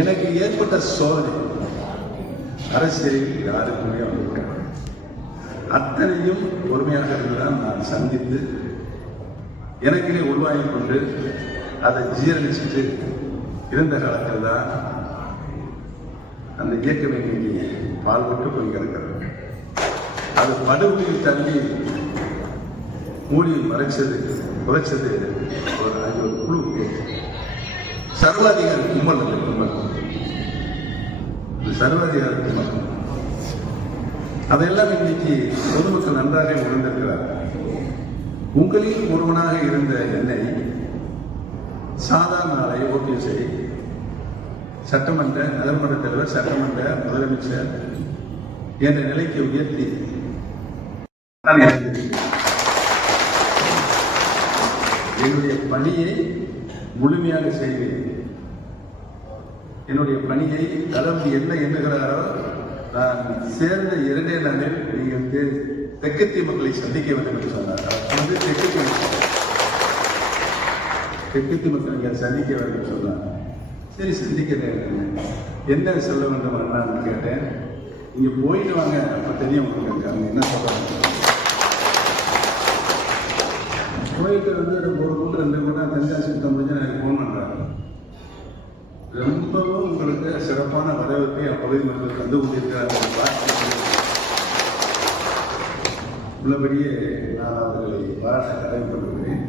எனக்கு ஏற்பட்ட சோதனை அரசியலில் யாருக்குமே வந்திருக்காங்க. அத்தனையும் பொறுமையாக இருந்துதான் நான் சந்தித்து எனக்கிலே உருவாகி கொண்டு அதை ஜீரணிச்சுட்டு இருந்த காலத்தில் தான் அந்த இயக்கம் இன்னைக்கு பால் விட்டு போய் கிடக்கிறது. அது படுகொலியில் தள்ளி மூடியில் மறைச்சது குறைச்சது ஒரு குழு சர்வாதிகார கும்பல். அந்த கும்பல் சர்வாதிகார கும்பல் அதையெல்லாம் இன்னைக்கு பொதுமக்கள் நன்றாக உணர்ந்திருக்கிறார். உங்களில் ஒருவனாக இருந்த என்னை சாதாரண நாளை ஓபிஎஸ்ஐ சட்டமன்ற நகர்மன்ற தலைவர், சட்டமன்ற முதலமைச்சர் என்ற நிலைக்கு உயர்த்தி என்னுடைய பணியை முழுமையாக செய்வேன். என்னுடைய பணியை தளபதி என்ன எண்ணுகிறாரோ, நான் சேர்ந்த 2 நாளில் நீங்கள் தெற்கத்திய மக்களை சந்திக்க வேண்டும் என்று சொன்னார். தெற்கத்திய மக்களை நீங்கள் சந்திக்க வேண்டும் சொன்னார். சரி, சந்திக்கிறேன். என்ன சொல்ல வேண்டும் நான் கேட்டேன். நீங்க போயிட்டு வாங்க, அப்ப தெரியும் உங்களுக்கு அங்க என்ன சொல்றாங்க. போயிட்டு வந்து ஒரு கூட்டம் 2 கூட்டம் தென்காசி முடிஞ்சு எனக்கு ஃபோன் பண்றாங்க. ரொம்பவும் உங்களுக்கு சிறப்பான வரவேற்பை அப்பகுதி மக்கள் தந்து கொண்டிருக்கிறார்கள். உள்ளபடியே நான் அவர்களை பாராட்ட கடமைப்பட்டிருக்கிறேன்.